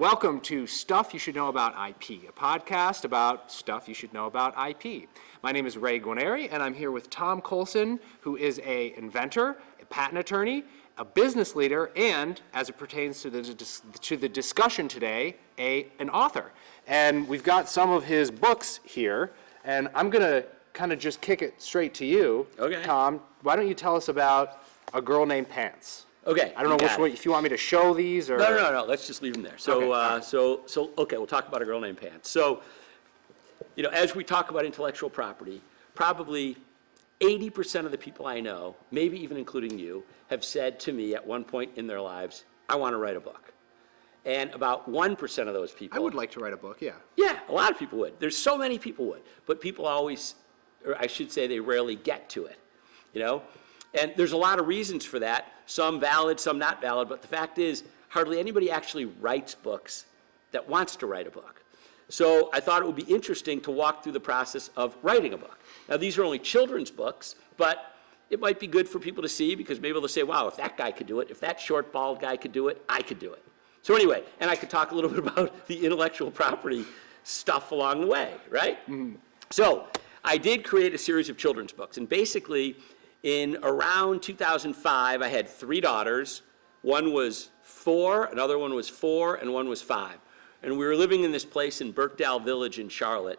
Welcome to Stuff You Should Know About IP, a podcast about stuff you should know about IP. My name is Ray Guarneri, and I'm here with Tom Colson, who is an inventor, a patent attorney, a business leader, and, as it pertains to the discussion today, an author. And we've got some of his books here, and I'm going to kind of just kick it straight to you, Okay. Tom. Why don't you tell us about A Girl Named Pants? Okay. I don't know which one, if you want me to show these or... No. Let's just leave them there. So, Okay. we'll talk about A Girl Named Pants. So, as we talk about intellectual property, probably 80% of the people I know, maybe even including you, have said to me at one point in their lives, I want to write a book. And about 1% of those people... I would like to write a book, yeah. Yeah, a lot of people would. There's so many people would. But people always, or I should say they rarely get to it, And there's a lot of reasons for that, some valid, some not valid, but the fact is hardly anybody actually writes books that wants to write a book. So I thought it would be interesting to walk through the process of writing a book. Now, these are only children's books, but it might be good for people to see because maybe they'll say, wow, if that guy could do it, if that short, bald guy could do it, I could do it. So anyway, and I could talk a little bit about the intellectual property stuff along the way, right? Mm-hmm. So I did create a series of children's books, and basically in around 2005, I had 3 daughters. One was 4, another one was 4, and one was 5. And we were living in this place in Birkdale Village in Charlotte.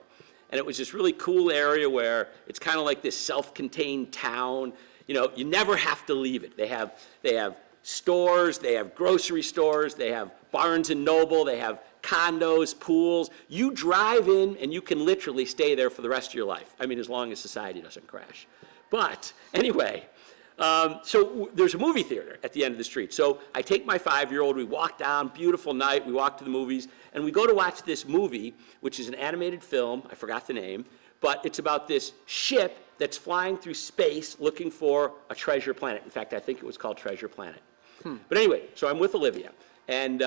And it was this really cool area where it's kind of like this self-contained town. You never have to leave it. They have stores, they have grocery stores, they have Barnes and Noble, they have condos, pools. You drive in and you can literally stay there for the rest of your life. I mean, as long as society doesn't crash. But anyway, so there's a movie theater at the end of the street. So I take my 5-year-old, we walk down, beautiful night, we walk to the movies, and we go to watch this movie, which is an animated film, I forgot the name, but it's about this ship that's flying through space looking for a treasure planet. In fact, I think it was called Treasure Planet. But anyway, so I'm with Olivia, and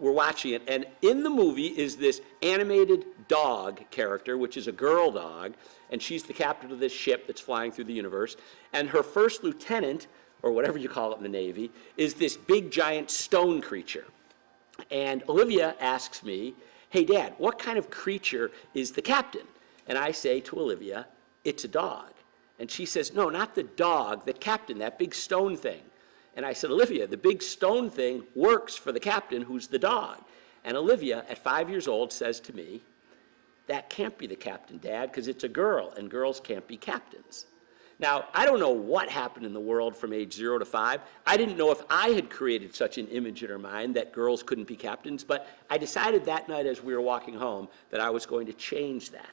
we're watching it, and in the movie is this animated dog character, which is a girl dog, and she's the captain of this ship that's flying through the universe, and her first lieutenant, or whatever you call it in the Navy, is this big giant stone creature. And Olivia asks me, hey Dad, what kind of creature is the captain? And I say to Olivia, it's a dog. And she says, no, not the dog, the captain, that big stone thing. And I said, Olivia, the big stone thing works for the captain, who's the dog. And Olivia, at 5 years old, says to me, that can't be the captain, Dad, because it's a girl, and girls can't be captains. Now, I don't know what happened in the world from age 0 to 5. I didn't know if I had created such an image in her mind that girls couldn't be captains, but I decided that night as we were walking home that I was going to change that.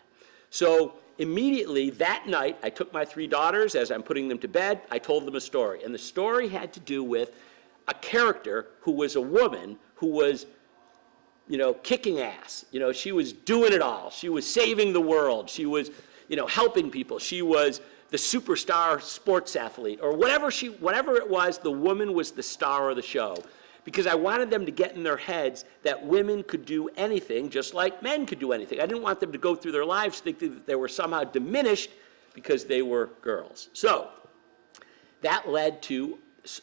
So immediately that night, I took my 3 daughters, as I'm putting them to bed, I told them a story. And the story had to do with a character who was a woman who was kicking ass. She was doing it all. She was saving the world. She was, helping people. She was the superstar sports athlete, or whatever it was, the woman was the star of the show. Because I wanted them to get in their heads that women could do anything just like men could do anything. I didn't want them to go through their lives thinking that they were somehow diminished because they were girls. So that led to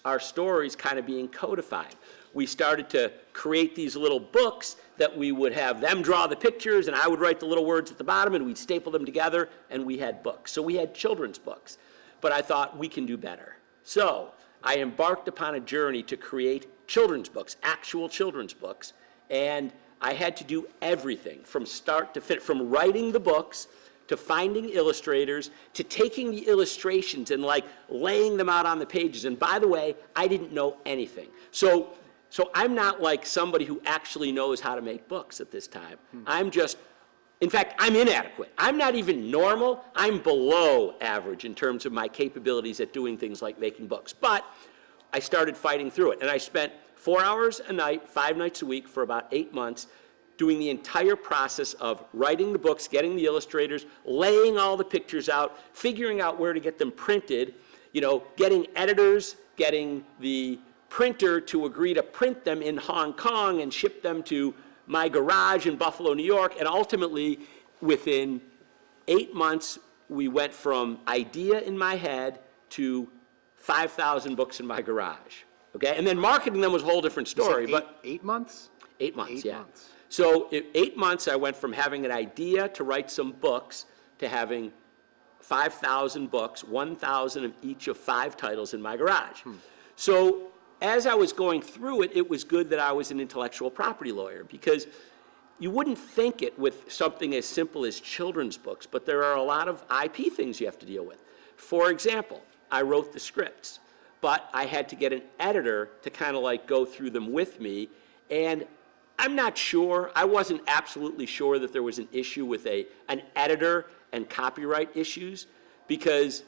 our stories kind of being codified. We started to create these little books that we would have them draw the pictures, and I would write the little words at the bottom, and we'd staple them together, and we had books. So we had children's books. But I thought, we can do better. So I embarked upon a journey to create children's books, actual children's books, and I had to do everything from start to finish, from writing the books to finding illustrators, to taking the illustrations and laying them out on the pages. And by the way, I didn't know anything. So I'm not like somebody who actually knows how to make books at this time. In fact, I'm inadequate. I'm not even normal. I'm below average in terms of my capabilities at doing things like making books. But I started fighting through it. And I spent 4 hours a night, 5 nights a week for about 8 months doing the entire process of writing the books, getting the illustrators, laying all the pictures out, figuring out where to get them printed, getting editors, getting the printer to agree to print them in Hong Kong and ship them to my garage in Buffalo, New York. And ultimately, within 8 months, we went from idea in my head to 5,000 books in my garage. Okay, and then marketing them was a whole different story. But 8 months? 8 months, 8 yeah. months. So in 8 months, I went from having an idea to write some books to having 5,000 books, 1,000 of each of 5 titles in my garage. So as I was going through it, it was good that I was an intellectual property lawyer, because you wouldn't think it with something as simple as children's books, but there are a lot of IP things you have to deal with. For example, I wrote the scripts, but I had to get an editor to kind of like go through them with me, and I'm not sure, I wasn't absolutely sure that there was an issue with an editor and copyright issues, because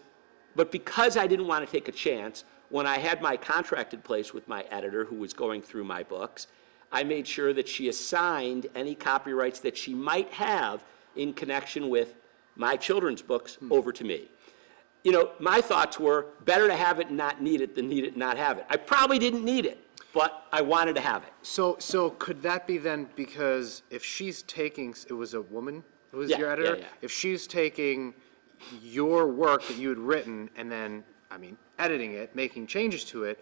I didn't want to take a chance, when I had my contract in place with my editor who was going through my books, I made sure that she assigned any copyrights that she might have in connection with my children's books over to me. You know, my thoughts were better to have it and not need it than need it and not have it. I probably didn't need it, but I wanted to have it. So could that be then, because if she's taking, it was a woman who was Yeah, your editor? yeah. If she's taking your work that you had written and then, editing it, making changes to it,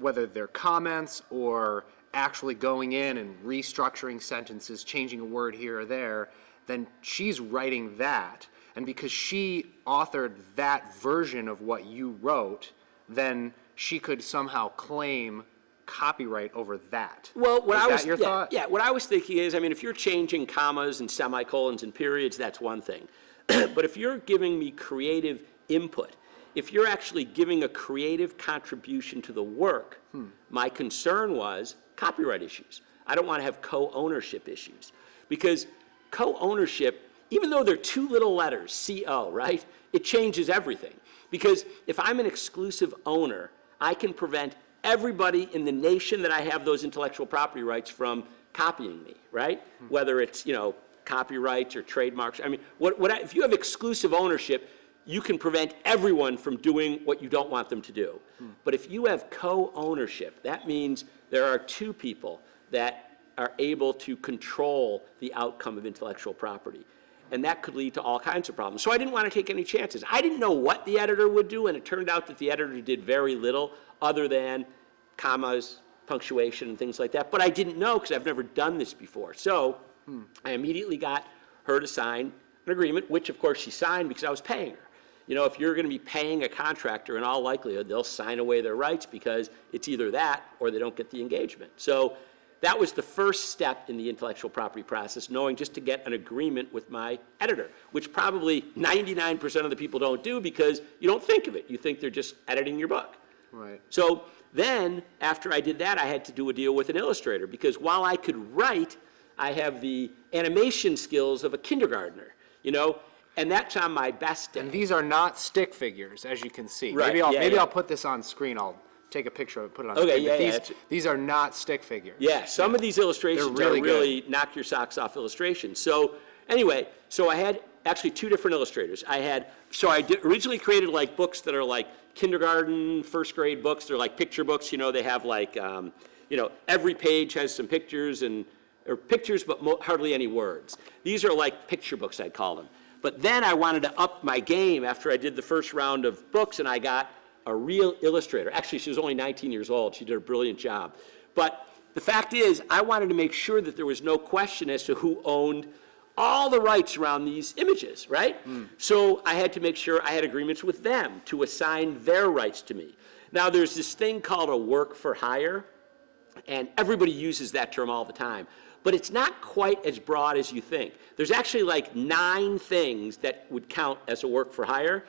whether they're comments or actually going in and restructuring sentences, changing a word here or there, then she's writing that. And because she authored that version of what you wrote, then she could somehow claim copyright over that. Well, Is that your thought? Yeah, what I was thinking is, if you're changing commas and semicolons and periods, that's one thing. But if you're giving me creative input, if you're actually giving a creative contribution to the work, my concern was copyright issues. I don't want to have co-ownership issues, because co-ownership, even though they're 2 little letters, CO, right? It changes everything. Because if I'm an exclusive owner, I can prevent everybody in the nation that I have those intellectual property rights from copying me, right? Whether it's, copyrights or trademarks. If you have exclusive ownership, you can prevent everyone from doing what you don't want them to do. But if you have co-ownership, that means there are 2 people that are able to control the outcome of intellectual property. And that could lead to all kinds of problems. So I didn't want to take any chances. I didn't know what the editor would do, and it turned out that the editor did very little other than commas, punctuation, and things like that. But I didn't know, because I've never done this before. So I immediately got her to sign an agreement, which of course she signed because I was paying her. If you're going to be paying a contractor, in all likelihood, they'll sign away their rights, because it's either that or they don't get the engagement. So that was the first step in the intellectual property process, knowing just to get an agreement with my editor, which probably 99% of the people don't do, because you don't think of it. You think they're just editing your book. Right. So then, after I did that, I had to do a deal with an illustrator, because while I could write, I have the animation skills of a kindergartner, and that's on my best day. And these are not stick figures, as you can see. Right, Maybe yeah. I'll put this on screen. I'll take a picture of it, put it on Okay, screen. yeah, But yeah, these are not stick figures. Yeah, some of these illustrations They're are really really knock your socks off illustrations. So anyway, I had actually 2 different illustrators. Originally created like books that are like kindergarten, first grade books. They're like picture books. They have like, every page has some pictures or pictures, but hardly any words. These are like picture books, I'd call them. But then I wanted to up my game after I did the first round of books, and I got a real illustrator. Actually, she was only 19 years old. She did a brilliant job. But the fact is, I wanted to make sure that there was no question as to who owned all the rights around these images, right? So I had to make sure I had agreements with them to assign their rights to me. Now, there's this thing called a work for hire, and everybody uses that term all the time. But it's not quite as broad as you think. There's actually like 9 things that would count as a work for hire.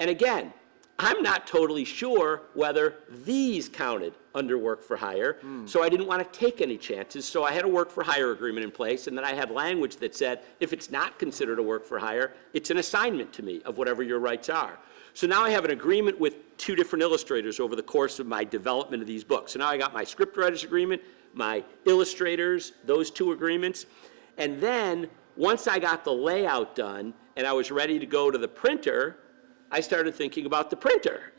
And again, I'm not totally sure whether these counted under work for hire, so I didn't want to take any chances. So I had a work for hire agreement in place, and then I had language that said, if it's not considered a work for hire, it's an assignment to me of whatever your rights are. So now I have an agreement with 2 different illustrators over the course of my development of these books. So now I got my scriptwriters agreement, my illustrators, those 2 agreements. And then once I got the layout done and I was ready to go to the printer, I started thinking about the printer.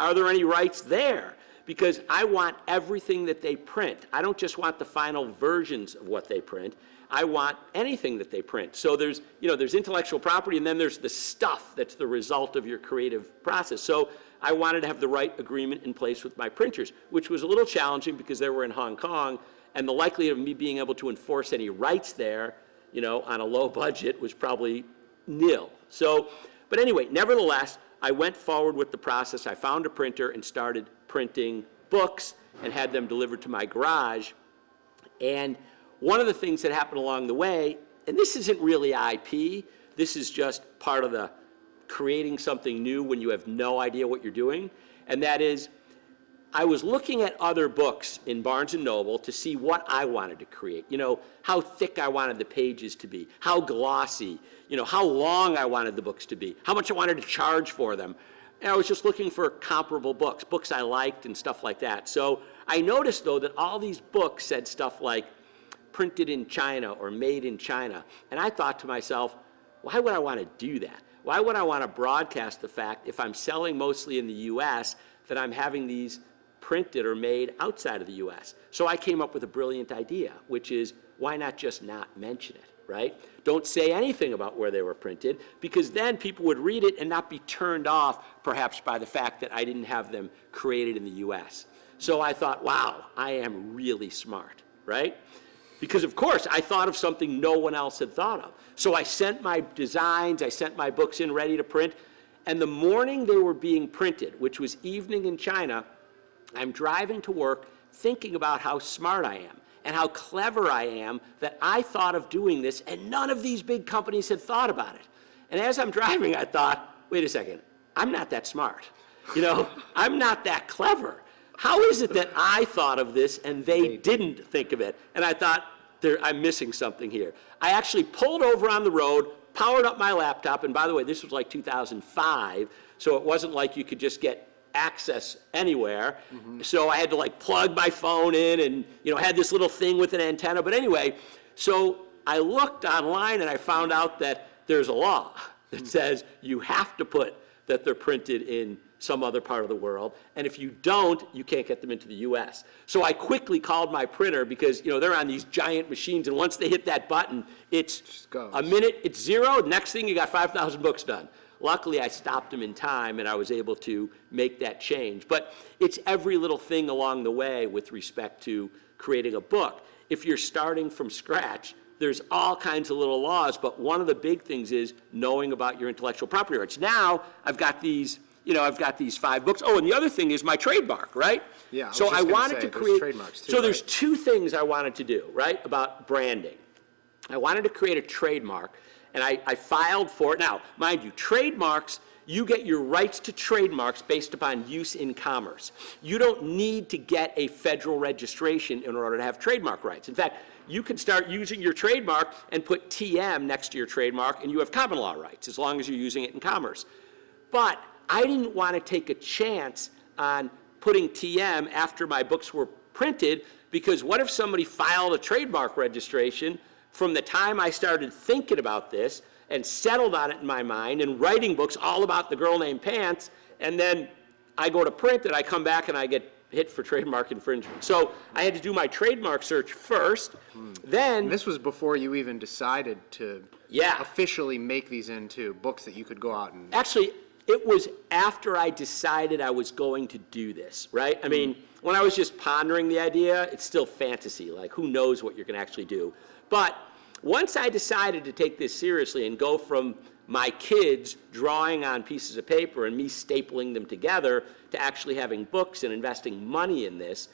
Are there any rights there? Because I want everything that they print. I don't just want the final versions of what they print. I want anything that they print. So there's intellectual property, and then there's the stuff that's the result of your creative process. So I wanted to have the right agreement in place with my printers, which was a little challenging because they were in Hong Kong, and the likelihood of me being able to enforce any rights there, on a low budget was probably nil. So, but anyway, nevertheless, I went forward with the process. I found a printer and started printing books and had them delivered to my garage. And one of the things that happened along the way, and this isn't really IP, this is just part of the creating something new when you have no idea what you're doing, and that is, I was looking at other books in Barnes & Noble to see what I wanted to create, how thick I wanted the pages to be, how glossy, how long I wanted the books to be, how much I wanted to charge for them. And I was just looking for comparable books I liked and stuff like that. So I noticed, though, that all these books said stuff like printed in China or made in China. And I thought to myself, why would I want to do that? Why would I want to broadcast the fact, if I'm selling mostly in the U.S., that I'm having these printed or made outside of the U.S.? So I came up with a brilliant idea, which is, why not just not mention it, right? Don't say anything about where they were printed, because then people would read it and not be turned off, perhaps, by the fact that I didn't have them created in the U.S. So I thought, wow, I am really smart, right? Because, of course, I thought of something no one else had thought of. So I sent my designs, I sent my books in ready to print, and the morning they were being printed, which was evening in China, I'm driving to work thinking about how smart I am and how clever I am that I thought of doing this, and none of these big companies had thought about it. And as I'm driving, I thought, wait a second, I'm not that smart. I'm not that clever. How is it that I thought of this and they didn't think of it? And I thought, I'm missing something here. I actually pulled over on the road, powered up my laptop, and by the way, this was like 2005, so it wasn't like you could just get access anywhere. So I had to plug my phone in and, had this little thing with an antenna. But anyway, so I looked online and I found out that there's a law that says you have to put that they're printed in some other part of the world, and if you don't, you can't get them into the U.S. So I quickly called my printer because, they're on these giant machines, and once they hit that button, it's a minute, it's zero, next thing you got 5,000 books done. Luckily, I stopped them in time, and I was able to make that change. But it's every little thing along the way with respect to creating a book. If you're starting from scratch, there's all kinds of little laws, but one of the big things is knowing about your intellectual property rights. Now, I've got these 5 books. Oh, and the other thing is my trademark, right? Yeah, so I wanted to create trademarks too, so there's 2 things I wanted to do, right, about branding. I wanted to create a trademark, and I filed for it. Now, mind you, trademarks, you get your rights to trademarks based upon use in commerce. You don't need to get a federal registration in order to have trademark rights. In fact, you can start using your trademark and put TM next to your trademark, and you have common law rights as long as you're using it in commerce. But I didn't want to take a chance on putting TM after my books were printed, because what if somebody filed a trademark registration from the time I started thinking about this and settled on it in my mind and writing books all about the girl named Pants, and then I go to print it, I come back and I get hit for trademark infringement. So I had to do my trademark search first. Then this was before you even decided to officially make these into books that you could go out and... Actually, it was after I decided I was going to do this, right? I mean, when I was just pondering the idea, it's still fantasy. Who knows what you're going to actually do? But once I decided to take this seriously and go from my kids drawing on pieces of paper and me stapling them together to actually having books and investing money in this,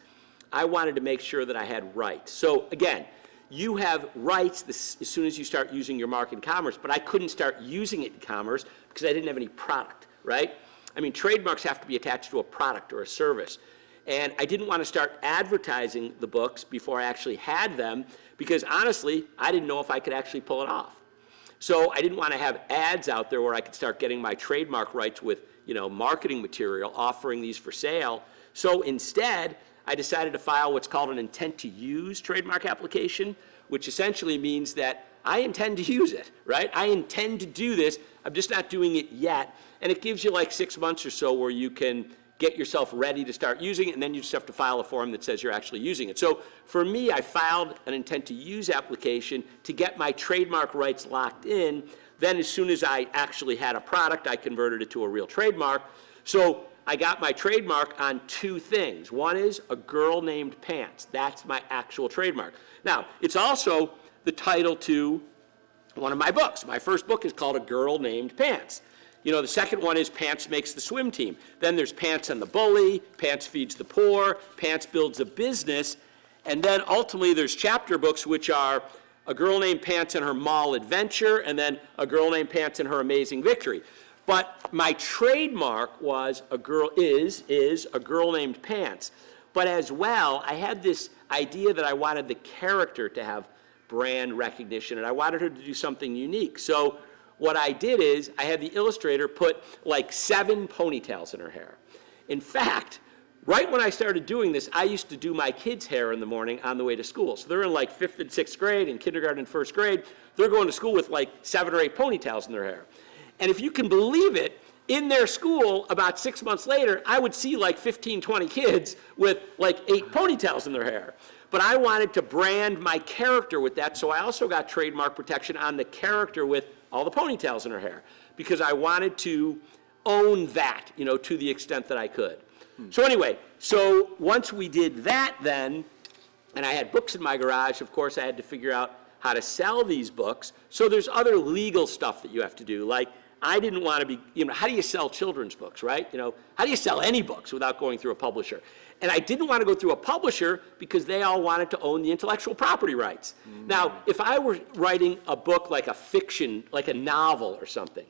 I wanted to make sure that I had rights. So again, you have rights as soon as you start using your mark in commerce, but I couldn't start using it in commerce because I didn't have any product, right? I mean, trademarks have to be attached to a product or a service. And I didn't want to start advertising the books before I actually had them, because honestly, I didn't know if I could actually pull it off. So I didn't want to have ads out there where I could start getting my trademark rights with, marketing material, offering these for sale. So instead, I decided to file what's called an intent to use trademark application, which essentially means that I intend to use it, right? I intend to do this. I'm just not doing it yet. And it gives you 6 months or so where you can get yourself ready to start using it, and then you just have to file a form that says you're actually using it. So for me, I filed an intent to use application to get my trademark rights locked in. Then as soon as I actually had a product, I converted it to a real trademark. So I got my trademark on two things. One is A Girl Named Pants. That's my actual trademark. Now, it's also the title to one of my books. My first book is called A Girl Named Pants. You know, the second one is Pants Makes the Swim Team. Then there's Pants and the Bully, Pants Feeds the Poor, Pants Builds a Business, and then ultimately there's chapter books which are A Girl Named Pants and Her Mall Adventure, and then A Girl Named Pants and Her Amazing Victory. But my trademark was A Girl Named Pants. But as well, I had this idea that I wanted the character to have brand recognition, and I wanted her to do something unique. So what I did is I had the illustrator put like 7 ponytails in her hair. In fact, right when I started doing this, I used to do my kids' hair in the morning on the way to school. So they're in like 5th and 6th grade, in kindergarten and 1st grade. They're going to school with like 7 or 8 ponytails in their hair. And if you can believe it, in their school, about 6 months later, I would see like 15, 20 kids with like 8 ponytails in their hair. But I wanted to brand my character with that, so I also got trademark protection on the character with all the ponytails in her hair, because I wanted to own that, you know, to the extent that I could. So anyway, so once we did that then, and I had books in my garage, of course I had to figure out how to sell these books. So there's other legal stuff that you have to do, like I didn't want to be, you know, how do you sell children's books, right? You know, how do you sell any books without going through a publisher? And I didn't want to go through a publisher because they all wanted to own the intellectual property rights. Now, if I were writing a book like a fiction, like a novel or something,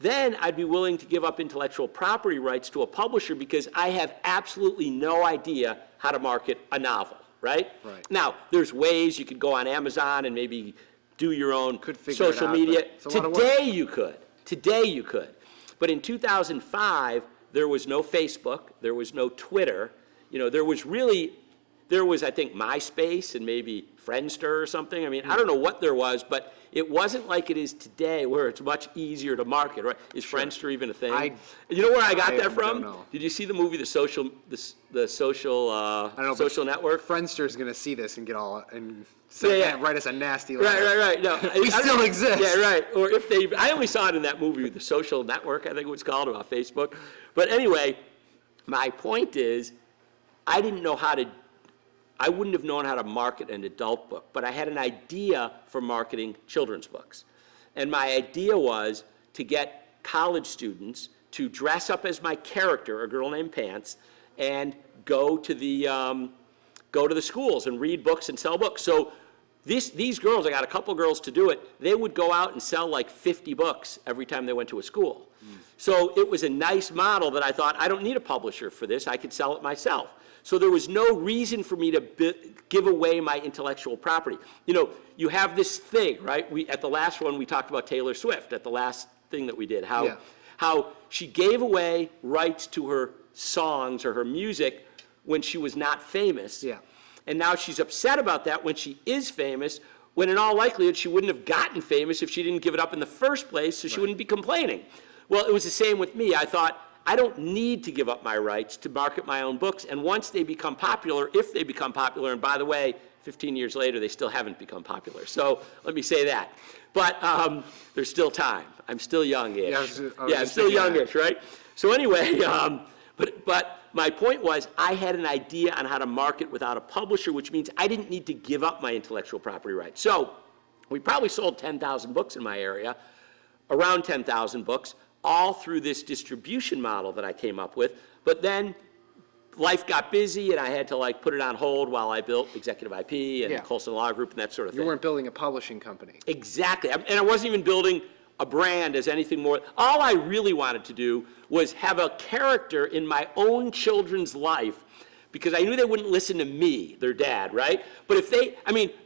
then I'd be willing to give up intellectual property rights to a publisher because I have absolutely no idea how to market a novel, right? Right. Now, there's ways you could go on Amazon and maybe do your own social out, media. but it's a lot of work. Today you could. Today you could. But in 2005, there was no Facebook, there was no Twitter. You know, there was, I think, MySpace and maybe Friendster or something. I mean, I don't know what there was, but it wasn't like it is today where it's much easier to market, right? Is Friendster even a thing? You know where I got that from? don't know. Did you see the movie The Social I don't know, but Social Network? Friendster's going to see this and get all, and write us a nasty Right, letter. right, right. No, We still exist. Yeah, right. Or if they, I only saw it in that movie, The Social Network, I think it was called, about Facebook. But anyway, my point is, I wouldn't have known how to market an adult book, but I had an idea for marketing children's books. And my idea was to get college students to dress up as my character, A Girl Named Pants, and go to the schools and read books and sell books. So these girls, I got a couple girls to do it, they would go out and sell like 50 books every time they went to a school. So it was a nice model that I thought, I don't need a publisher for this, I could sell it myself. So there was no reason for me to give away my intellectual property. You know, you have this thing, right? At the last one, we talked about Taylor Swift, at the last thing that we did, how she gave away rights to her songs or her music when she was not famous. Yeah. And now she's upset about that when she is famous, when in all likelihood she wouldn't have gotten famous if she didn't give it up in the first place, so she wouldn't be complaining. Well, it was the same with me. I thought, I don't need to give up my rights to market my own books, and once they become popular, if they become popular, and by the way, 15 years later, they still haven't become popular. So let me say that. But there's still time. I'm still youngish. I'm still youngish, right? So anyway, but my point was I had an idea on how to market without a publisher, which means I didn't need to give up my intellectual property rights. So we probably sold 10,000 books in my area, around 10,000 books, all through this distribution model that I came up with. But then life got busy and I had to like put it on hold while I built Executive IP and Colson Law Group and that sort of thing. You weren't building a publishing company. Exactly. And I wasn't even building a brand as anything more. All I really wanted to do was have a character in my own children's life, because I knew they wouldn't listen to me, their dad, right? But if they,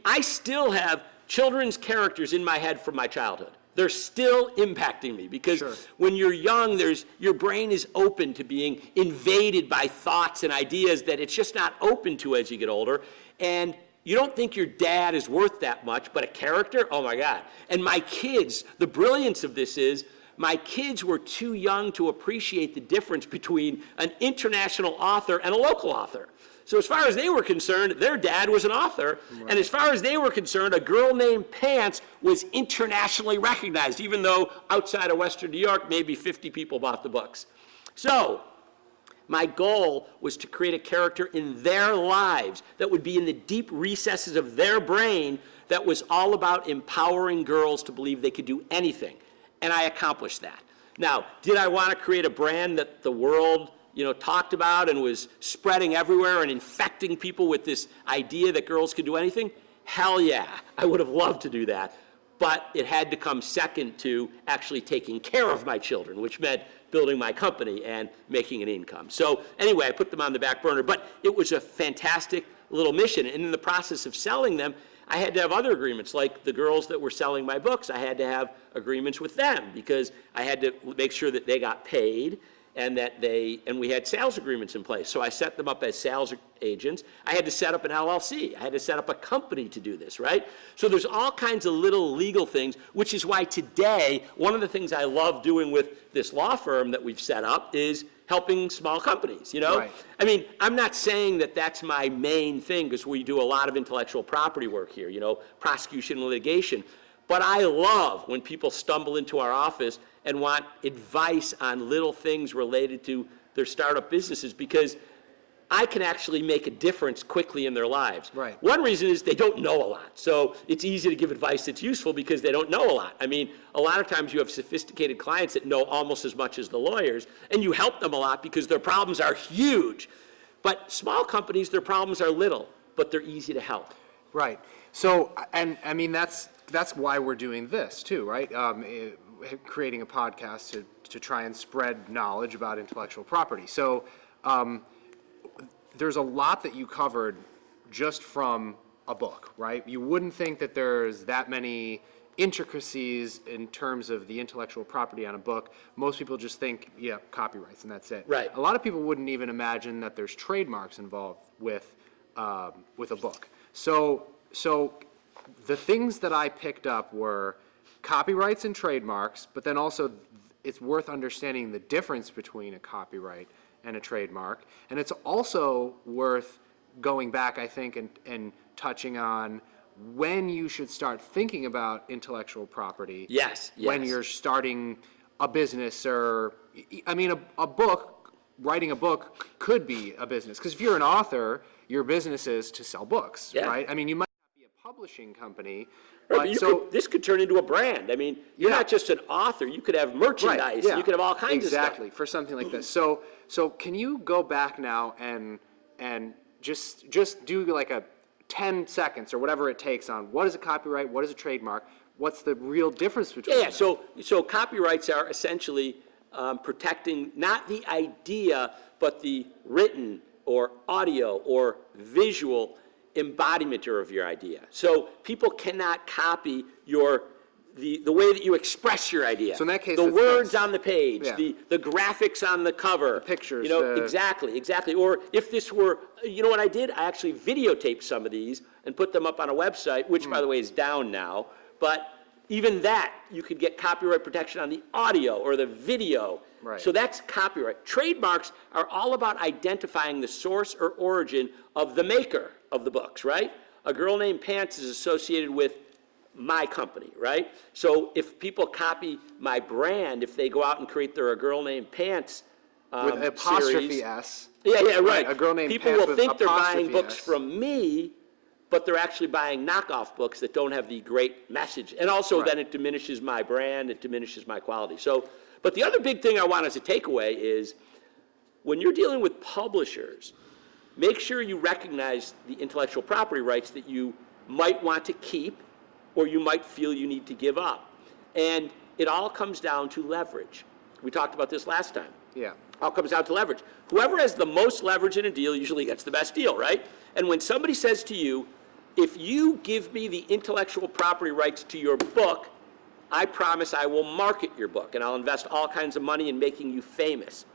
I still have children's characters in my head from my childhood. They're still impacting me because when you're young, your brain is open to being invaded by thoughts and ideas that it's just not open to as you get older. And you don't think your dad is worth that much, but a character, oh my God. And my kids, the brilliance of this is, my kids were too young to appreciate the difference between an international author and a local author. So as far as they were concerned, their dad was an author, and as far as they were concerned, A Girl Named Pants was internationally recognized, even though outside of Western New York, maybe 50 people bought the books. So My goal was to create a character in their lives that would be in the deep recesses of their brain that was all about empowering girls to believe they could do anything. And I accomplished that. Now, did I want to create a brand that the world, talked about and was spreading everywhere and infecting people with this idea that girls could do anything? Hell yeah, I would have loved to do that. But it had to come second to actually taking care of my children, which meant building my company and making an income. So anyway, I put them on the back burner, but it was a fantastic little mission. And in the process of selling them, I had to have other agreements, like the girls that were selling my books. I had to have agreements with them because I had to make sure that they got paid and we had sales agreements in place. So I set them up as sales agents. I had to set up an LLC. I had to set up a company to do this, right? So there's all kinds of little legal things, which is why today, one of the things I love doing with this law firm that we've set up is helping small companies, Right. I mean, I'm not saying that that's my main thing because we do a lot of intellectual property work here, prosecution and litigation. But I love when people stumble into our office and want advice on little things related to their startup businesses because I can actually make a difference quickly in their lives. Right. One reason is they don't know a lot. So it's easy to give advice that's useful because they don't know a lot. I mean, a lot of times you have sophisticated clients that know almost as much as the lawyers, and you help them a lot because their problems are huge. But small companies, their problems are little, but they're easy to help. Right. So, and I mean, that's why we're doing this too, right? Creating a podcast to try and spread knowledge about intellectual property. So there's a lot that you covered just from a book, right? You wouldn't think that there's that many intricacies in terms of the intellectual property on a book. Most people just think, yeah, copyrights, and that's it. Right. A lot of people wouldn't even imagine that there's trademarks involved with a book. So the things that I picked up were copyrights and trademarks, but then also it's worth understanding the difference between a copyright and a trademark. And it's also worth going back, I think, and touching on when you should start thinking about intellectual property. Yes. When you're starting a business or, I mean, a book, writing a book could be a business. Because if you're an author, your business is to sell books, Yeah. right? I mean, you might not be a publishing company, Right, but this could turn into a brand. I mean, you're not just an author. You could have merchandise. Right, yeah. You could have all kinds of stuff. Exactly, for something like this. So can you go back now and just do like a 10 seconds or whatever it takes on what is a copyright, what is a trademark, what's the real difference between them? So copyrights are essentially protecting not the idea, but the written or audio or visual embodiment of your idea. So people cannot copy the way that you express your idea. So in that case, the it's words this. on the page, Yeah. the graphics on the cover, the pictures, exactly. Or if this were, what I did? I actually videotaped some of these and put them up on a website, which by the way is down now. But even that, you could get copyright protection on the audio or the video. Right. So that's copyright. Trademarks are all about identifying the source or origin of the maker of the books, right? A Girl Named Pants is associated with my company, right? So if people copy my brand, if they go out and create their A Girl Named Pants with apostrophe series, S. yeah, right. A Girl Named People Pants will with think they're buying apostrophe books S. from me, but they're actually buying knockoff books that don't have the great message. And also then it diminishes my brand, it diminishes my quality. So, but the other big thing I want as a takeaway is when you're dealing with publishers, make sure you recognize the intellectual property rights that you might want to keep or you might feel you need to give up. And it all comes down to leverage. We talked about this last time. Yeah. All comes down to leverage. Whoever has the most leverage in a deal usually gets the best deal, right? And when somebody says to you, if you give me the intellectual property rights to your book, I promise I will market your book and I'll invest all kinds of money in making you famous.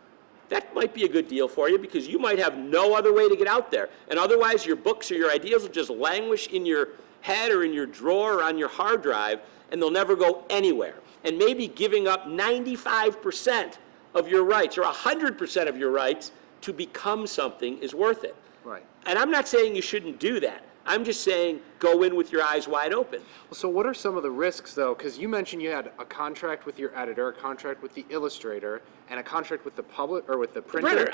That might be a good deal for you because you might have no other way to get out there. And otherwise your books or your ideas will just languish in your head or in your drawer or on your hard drive and they'll never go anywhere. And maybe giving up 95% of your rights or 100% of your rights to become something is worth it. Right. And I'm not saying you shouldn't do that, I'm just saying, go in with your eyes wide open. So what are some of the risks, though? Because you mentioned you had a contract with your editor, a contract with the illustrator, and a contract with the public or with the printer. Printer,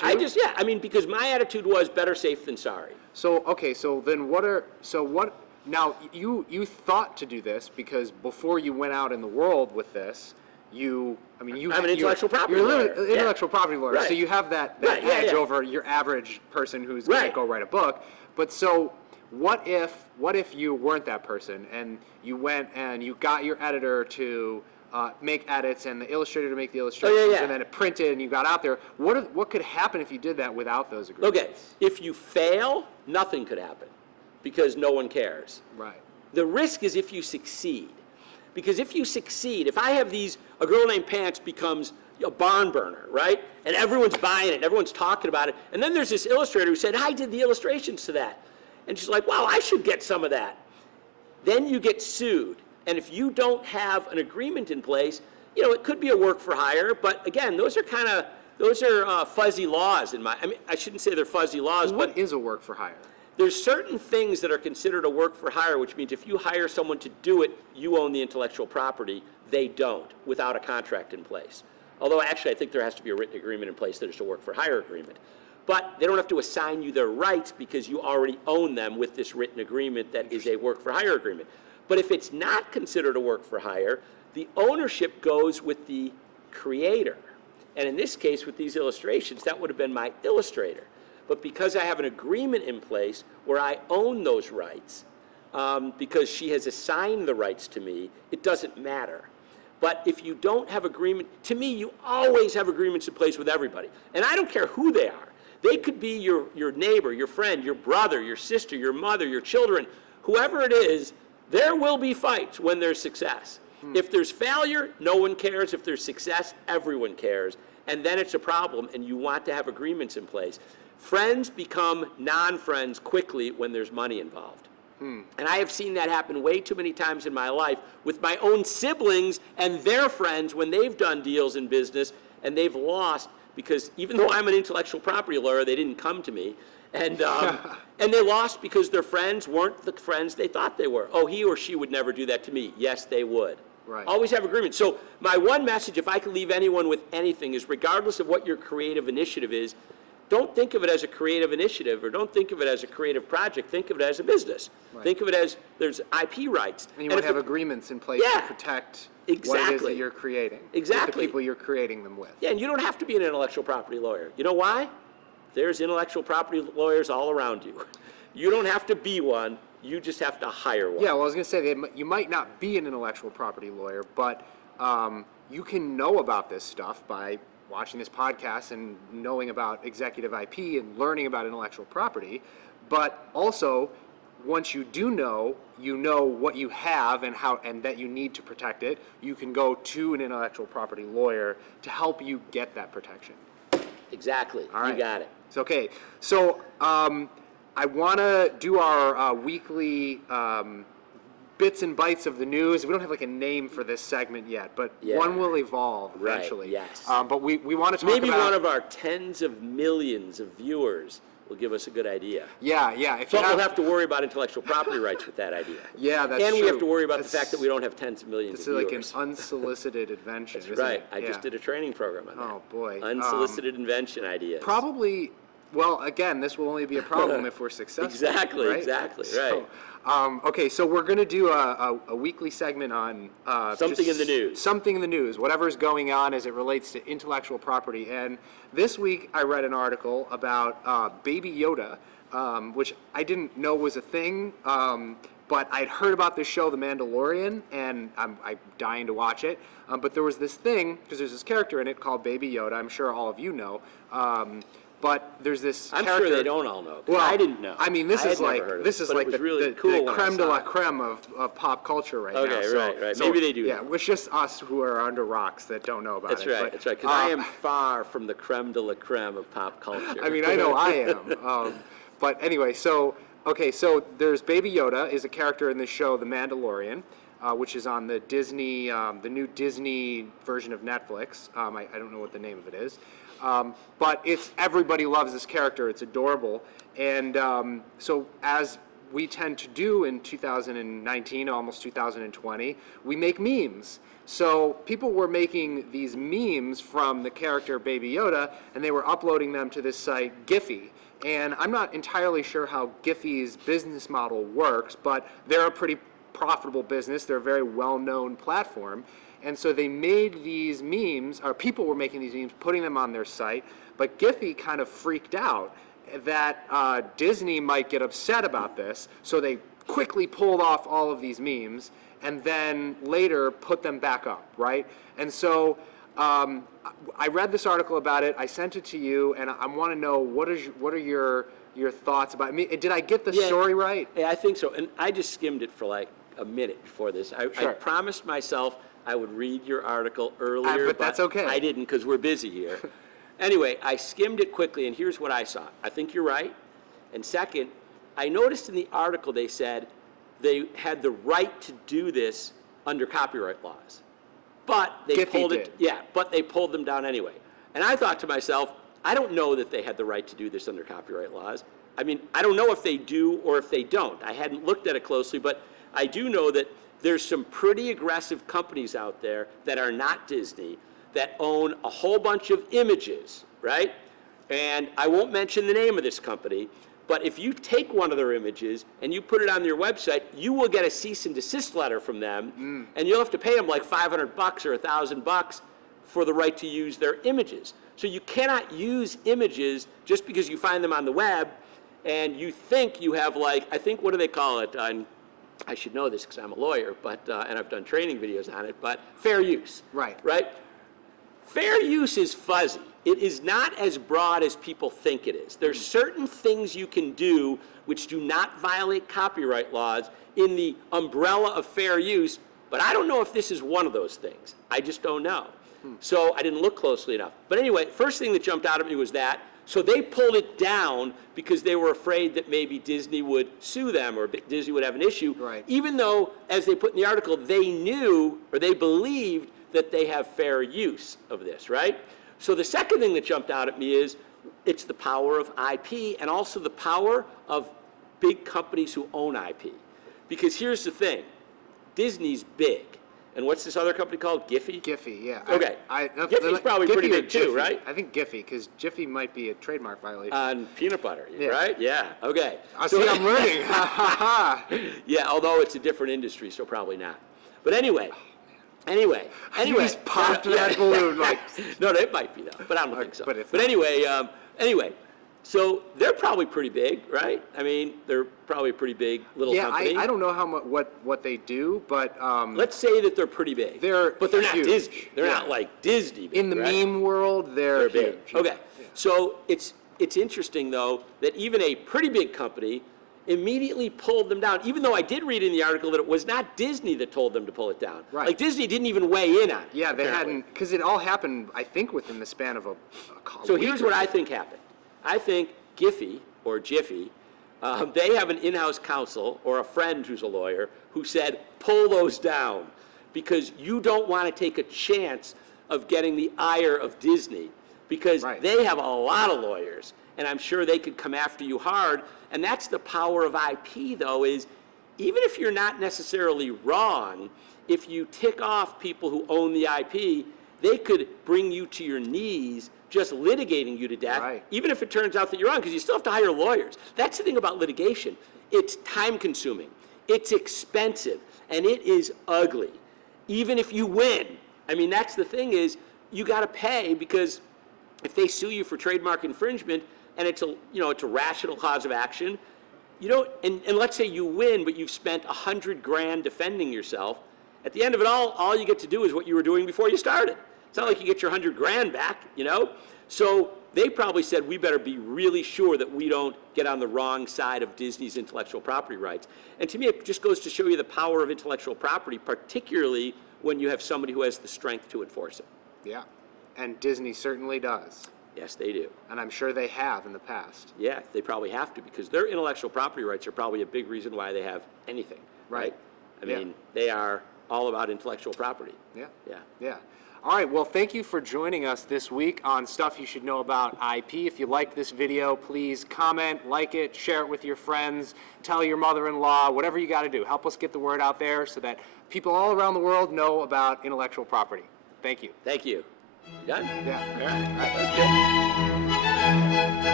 too? because my attitude was better safe than sorry. So okay, so then what? Now you thought to do this because before you went out in the world with this, I'm an intellectual property lawyer. You're an intellectual property lawyer, Right. so you have that Right, yeah, edge yeah. over your average person who's going to Right. go write a book. But so what if you weren't that person and you went and you got your editor to make edits and the illustrator to make the illustrations yeah. and then it printed and you got out there? What could happen if you did that without those agreements? Okay, if you fail, nothing could happen because no one cares. Right. The risk is if you succeed. Because if you succeed, if I have a girl named Pants becomes a barn burner, right? And everyone's buying it, and everyone's talking about it. And then there's this illustrator who said, I did the illustrations to that. And she's like, wow, I should get some of that. Then you get sued. And if you don't have an agreement in place, it could be a work for hire, but again, those are fuzzy laws I shouldn't say they're fuzzy laws, but What is a work for hire? there's certain things that are considered a work for hire, which means if you hire someone to do it, you own the intellectual property. They don't, without a contract in place. Although actually I think there has to be a written agreement in place that it's a work for hire agreement. But they don't have to assign you their rights because you already own them with this written agreement that is a work for hire agreement. But if it's not considered a work for hire, the ownership goes with the creator. And in this case, with these illustrations, that would have been my illustrator. But because I have an agreement in place where I own those rights, because she has assigned the rights to me, it doesn't matter. But if you don't have agreement, to me, you always have agreements in place with everybody. And I don't care who they are. They could be your neighbor, your friend, your brother, your sister, your mother, your children, whoever it is, there will be fights when there's success. If there's failure, no one cares. If there's success, everyone cares. And then it's a problem, and you want to have agreements in place. Friends become non-friends quickly when there's money involved. And I have seen that happen way too many times in my life with my own siblings and their friends when they've done deals in business and they've lost because even though I'm an intellectual property lawyer, they didn't come to me. And they lost because their friends weren't the friends they thought they were. Oh, he or she would never do that to me. Yes, they would. Right. Always have agreements. So my one message, if I could leave anyone with anything, is regardless of what your creative initiative is, don't think of it as a creative initiative or don't think of it as a creative project. Think of it as a business. Right. Think of it as there's IP rights. And you want to have agreements in place Yeah, to protect what it is exactly. that you're creating. With Exactly. the people you're creating them with. Yeah, and you don't have to be an intellectual property lawyer. You know why? There's intellectual property lawyers all around you. You don't have to be one. You just have to hire one. Yeah, well, I was going to say, you might not be an intellectual property lawyer, but you can know about this stuff by watching this podcast and knowing about executive IP and learning about intellectual property. But also, once you do know, you know what you have and how, and that you need to protect it. You can go to an intellectual property lawyer to help you get that protection. Exactly. All right. You got it. It's okay. So I want to do our weekly bits and bites of the news. We don't have like a name for this segment yet, but Yeah. one will evolve Right, eventually. yes. But we want to talk Maybe about... one of our tens of millions of viewers will give us a good idea. Yeah. If you But we'll have to worry about intellectual property rights with that idea. Yeah, that's And we true. have to worry about the That's- fact that we don't have tens of millions It's of like viewers. an unsolicited invention, isn't Right. it? I just did a training program on that. Oh, boy. Unsolicited invention ideas. Probably, well, again, this will only be a problem if we're successful. Exactly, right? exactly, So, right. okay, so we're going to do a weekly segment on Something just in the news. Something in the news, whatever's going on as it relates to intellectual property. And this week I read an article about Baby Yoda, which I didn't know was a thing, but I'd heard about this show, The Mandalorian, and I'm dying to watch it. But there was this thing, because there's this character in it called Baby Yoda, I'm sure all of you know. But there's this I'm character. sure they don't all know. 'Cause Well, I didn't know. I mean, this I is had never like heard of this it, is but it like was the, really the, cool the when I creme de saw la it. creme of pop culture right Okay, now. So, right. so, Maybe they do Yeah, know. it's just us who are under rocks that don't know about That's it. right. But, That's right. Because I am far from the creme de la creme of pop culture. I mean, I know I am. But anyway, so there's Baby Yoda is a character in this show, The Mandalorian, which is on the Disney, the new Disney version of Netflix. I don't know what the name of it is. But everybody loves this character. It's adorable. And so as we tend to do in 2019, almost 2020, we make memes. So people were making these memes from the character Baby Yoda, and they were uploading them to this site, Giphy. And I'm not entirely sure how Giphy's business model works, but they're a pretty profitable business. They're a very well-known platform. And so they made these memes, or people were making these memes, putting them on their site, but Giphy kind of freaked out that Disney might get upset about this, so they quickly pulled off all of these memes and then later put them back up, right? And so I read this article about it, I sent it to you, and I want to know what are your thoughts about it? Did I get the story right? Yeah, I think so. And I just skimmed it for like a minute before this. I Sure. promised myself I would read your article earlier, but that's okay. I didn't because we're busy here. Anyway, I skimmed it quickly, and here's what I saw. I think you're right. And second, I noticed in the article they said they had the right to do this under copyright laws. But they Giphy pulled did. it. Yeah, but they pulled them down anyway. And I thought to myself, I don't know that they had the right to do this under copyright laws. I mean, I don't know if they do or if they don't. I hadn't looked at it closely, but I do know that there's some pretty aggressive companies out there that are not Disney that own a whole bunch of images, right? And I won't mention the name of this company, but if you take one of their images and you put it on your website, you will get a cease and desist letter from them, and you'll have to pay them like $500 or $1,000 for the right to use their images. So you cannot use images just because you find them on the web and you think you have like, I think, what do they call it? I should know this because I'm a lawyer, but and I've done training videos on it, but fair use. Right. Right? Fair use is fuzzy. It is not as broad as people think it is. There's certain things you can do which do not violate copyright laws in the umbrella of fair use, but I don't know if this is one of those things. I just don't know. So I didn't look closely enough. But anyway, first thing that jumped out at me was that. So they pulled it down because they were afraid that maybe Disney would sue them or Disney would have an issue. Right. Even though, as they put in the article, they knew or they believed that they have fair use of this, right? So the second thing that jumped out at me is it's the power of IP and also the power of big companies who own IP. Because here's the thing, Disney's big. And what's this other company called? Giphy? Giphy, yeah. Okay. Giphy's probably Giphy pretty or big too, Jiffy? right? I think Giphy, because Jiffy might be a trademark violation. On peanut butter, Yeah. right? Yeah, okay. See, I'm learning. Ha ha ha. Yeah, although it's a different industry, so probably not. But anyway. You just popped that balloon like. No, it might be though, but I don't think so. but if But not. anyway, so they're probably pretty big, right? I mean, they're probably a pretty big little Yeah, company. I don't know how much what they do, but Let's say that they're pretty big. But they're not huge. Disney. They're Yeah. not like Disney big, in the right? meme world, they're They're big. huge. Okay. So it's interesting though that even a pretty big company immediately pulled them down, even though I did read in the article that it was not Disney that told them to pull it down. Right. Like Disney didn't even weigh in on it. Yeah, they apparently. hadn't, because it all happened, I think, within the span of a So week here's or what I two. think happened. I think Giphy, or Jiffy, they have an in-house counsel or a friend who's a lawyer who said, pull those down because you don't want to take a chance of getting the ire of Disney because Right. they have a lot of lawyers and I'm sure they could come after you hard. And that's the power of IP though, is even if you're not necessarily wrong, if you tick off people who own the IP, they could bring you to your knees just litigating you to death, Right. even if it turns out that you're wrong, because you still have to hire lawyers. That's the thing about litigation. It's time-consuming, it's expensive, and it is ugly. Even if you win, I mean, that's the thing is, you got to pay because if they sue you for trademark infringement and it's a rational cause of action, you don't. And let's say you win, but you've spent $100,000 defending yourself. At the end of it all you get to do is what you were doing before you started. It's not like you get your $100,000 back, So they probably said, we better be really sure that we don't get on the wrong side of Disney's intellectual property rights. And to me, it just goes to show you the power of intellectual property, particularly when you have somebody who has the strength to enforce it. Yeah, and Disney certainly does, Yes, they do. and I'm sure they have in the past. Yeah, they probably have to because their intellectual property rights are probably a big reason why they have anything, right? I Yeah. mean, they are all about intellectual property. Yeah. Yeah. Yeah. All right, well, thank you for joining us this week on Stuff You Should Know About IP. If you liked this video, please comment, like it, share it with your friends, tell your mother-in-law, whatever you got to do. Help us get the word out there so that people all around the world know about intellectual property. Thank you. Thank you. You done? Yeah. All right, that's good.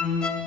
Thank you.